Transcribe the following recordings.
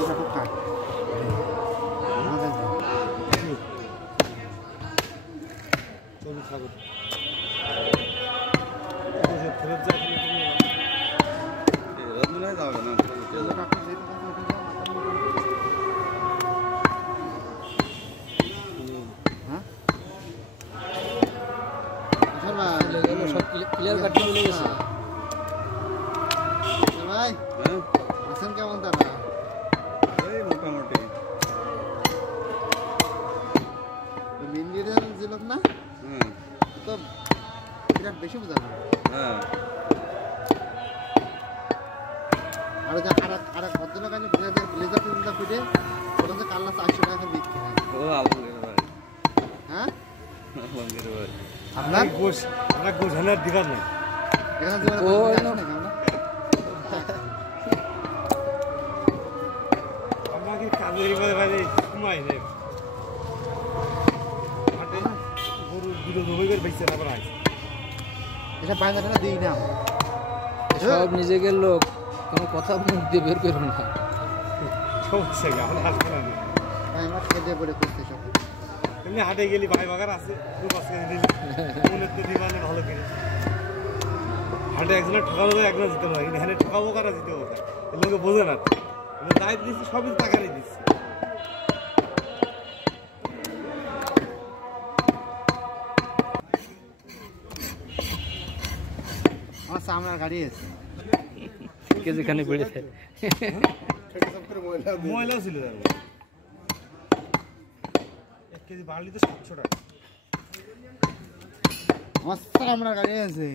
এটা খুব কাট চলুন খাবো রত্নলাই যাবে না সব ক্লিয়ার কাট মিলে গেছে ভাই আছেন কেমন দাদা এই মোটামুটি মিন্দিরের ছিল না তো বিরাট বেশি বোঝানো আর আর ভদ্রলোক আছে ব্লেজার টিজার ফিটে ওটা হচ্ছে কাল্লা 400 টাকা বিক্রি হয় ও আলমগীর ভাই হ্যাঁ আলমগীর ভাই আপনার গোশ আমরা গোশানার দিবার না এখানে জীবনে ও আমাকে কাজের করে ভাই সময় নেই হাটে গরু দুটো জমি করে বেচতে না পারা এটা বাজারটা দিই না সব নিজেদের লোক কোনো কথা মুখ দিয়ে বের করো না সমস্যা কি আমরা হাসতে না ভাই আমার খেতে পড়ে করতে সব এমনি হাটে গেলি ভাই বাগার আছে দু পাঁচ কেজি দিলি মনে তো দিবানে ভালো করে হাটে একজনের ঠকানো যায় একজন জিতে পারে এখানে ঠকাবো কারা জিতে পারে এর লোকে বোঝে না যাই দিচ্ছি সবই টাকারই দিচ্ছি আমার সামনের গাড়ি আছে যেখানে বেড়েছে ময়লাও ছিল এক কেজি বাড়লি তো 700 টাকা আমার সামনের গাড়ি আছে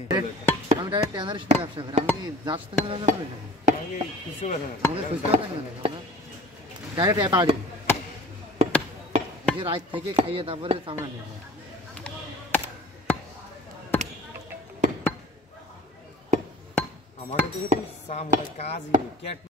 আমি ডাইরেক্ট ট্যানারের সাথে ব্যবসা করি আমি যার সাথে ব্যবসা করি না আমি খুশি হবে না আমাদের খুঁজতে হবে না আমরা ডাইরেক্ট এটা আগে যে রাত থেকে খাইয়ে তারপরে সামনে নেব আমাকে তো সামনে কাজই